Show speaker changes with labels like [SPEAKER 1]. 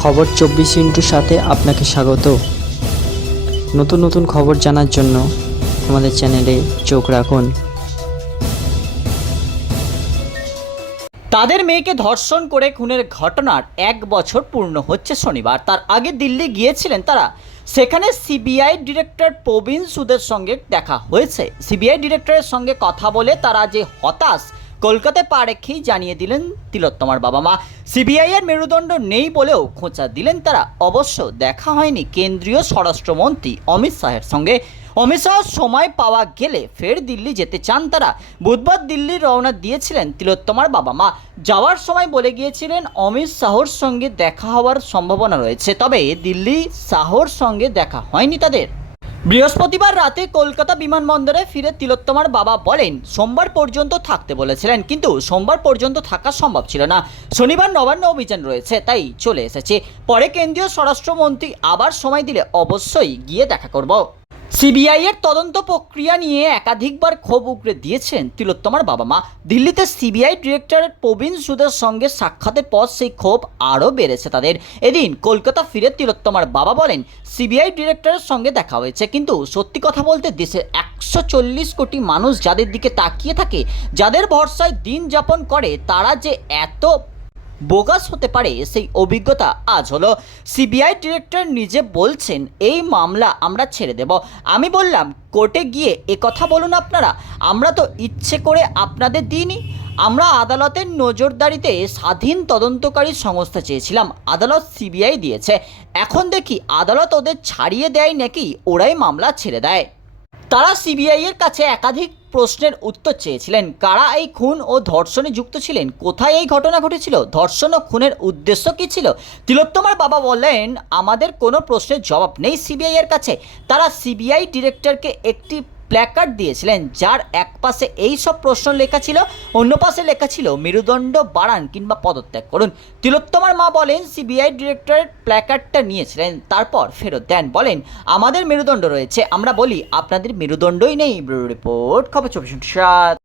[SPEAKER 1] খবর চব্বিশ ইন্টুর সাথে আপনাকে স্বাগত। নতুন নতুন খবর জানার জন্য আমাদের চ্যানেলে চোখ রাখুন।
[SPEAKER 2] তাদের মেয়েকে ধর্ষণ করে খুনের ঘটনার এক বছর পূর্ণ হচ্ছে শনিবার। তার আগে দিল্লি গিয়েছিলেন তারা। সেখানে সিবিআই ডিরেক্টর প্রবীণ সুদের সঙ্গে দেখা হয়েছে। সিবিআই ডিরেক্টরের সঙ্গে কথা বলে তারা যে হতাশ কলকাতায় পা রেখেই জানিয়ে দিলেন তিলোত্তমার বাবা মা সিবিআই এর মেরুদণ্ড নেই বলেও খোঁচা দিলেন তারা। অবশ্য দেখা হয়নি কেন্দ্রীয় স্বরাষ্ট্রমন্ত্রী অমিত শাহের সঙ্গে। অমিত শাহ সময় পাওয়া গেলে ফের দিল্লি যেতে চান তারা। বুধবার দিল্লি রওনা দিয়েছিলেন তিলোত্তমার বাবা মা যাওয়ার সময় বলে গিয়েছিলেন, অমিত শাহর সঙ্গে দেখা হওয়ার সম্ভাবনা রয়েছে। তবে দিল্লি শাহর সঙ্গে দেখা হয়নি তাদের। বৃহস্পতিবার রাতে কলকাতা বিমানবন্দরে ফিরে তিলোত্তমার বাবা বলেন, সোমবার পর্যন্ত থাকতে বলেছিলেন, কিন্তু সোমবার পর্যন্ত থাকা সম্ভব ছিল না। শনিবার নবান্ন অভিযান রয়েছে, তাই চলে এসেছে। পরে কেন্দ্রীয় স্বরাষ্ট্রমন্ত্রী আবার সময় দিলে অবশ্যই গিয়ে দেখা করব। সিবিআই এর তদন্ত প্রক্রিয়া নিয়ে একাধিকবার ক্ষোভ উগরে দিয়েছেন তিলোত্তমার বাবা মা। দিল্লিতে সিবিআই ডিরেক্টর প্রবীণ সুদের সঙ্গে সাক্ষাতের পর সেই ক্ষোভ আরও বেড়েছে তাদের। এদিন কলকাতা ফিরে তিলোত্তমার বাবা বলেন, সিবিআই ডিরেক্টরের সঙ্গে দেখা হয়েছে, কিন্তু সত্যি কথা বলতে দেশের একশো চল্লিশ কোটি মানুষ যাদের দিকে তাকিয়ে থাকে, যাদের ভরসায় দিন যাপন করে, তারা যে এত বোগাস হতে পারে, সেই অভিজ্ঞতা আজ হলো। সিবিআই ডিরেক্টর নিজে বলছেন, এই মামলা আমরা ছেড়ে দেব। আমি বললাম, কোর্টে গিয়ে কথা বলুন আপনারা। আমরা তো ইচ্ছে করে আপনাদের দিইনি। আমরা আদালতের নজরদারিতে স্বাধীন তদন্তকারী সংস্থা চেয়েছিলাম। আদালত সিবিআই দিয়েছে। এখন দেখি আদালত ওদের ছাড়িয়ে দেয় নাকি? ওরাই মামলা ছেড়ে দেয়। তারা সিবিআই এর কাছে একাধিক প্রশ্নের উত্তর চেয়েছিলেন। কারা এই খুন ও ধর্ষণে যুক্ত ছিলেন? কোথায় এই ঘটনা ঘটেছিল? ধর্ষণ ও খুনের উদ্দেশ্য কী ছিল? তিলোত্তমার বাবা বলেন, আমাদের কোনো প্রশ্নের জবাব নেই সিবিআই এর কাছে। তারা সিবিআই ডিরেক্টরকে একটি প্ল্যাকার্ড দিয়েছিলেন, যার এক পাশে এই সব প্রশ্ন লেখা ছিল, অন্য পাশে লেখা ছিল, মেরুদণ্ড বাড়ান কিংবা পদত্যাগ করুন। তিলোত্তমার মা বলেন সিবিআই ডিরেক্টরের প্ল্যাকার্ডটা নিয়েছিলেন, তারপর ফেরত দেন, বলেন, আমাদের মেরুদণ্ড রয়েছে, আমরা বলি, আপনাদের মেরুদণ্ডই নেই রিপোর্ট, খবর চব্বিশ সাত।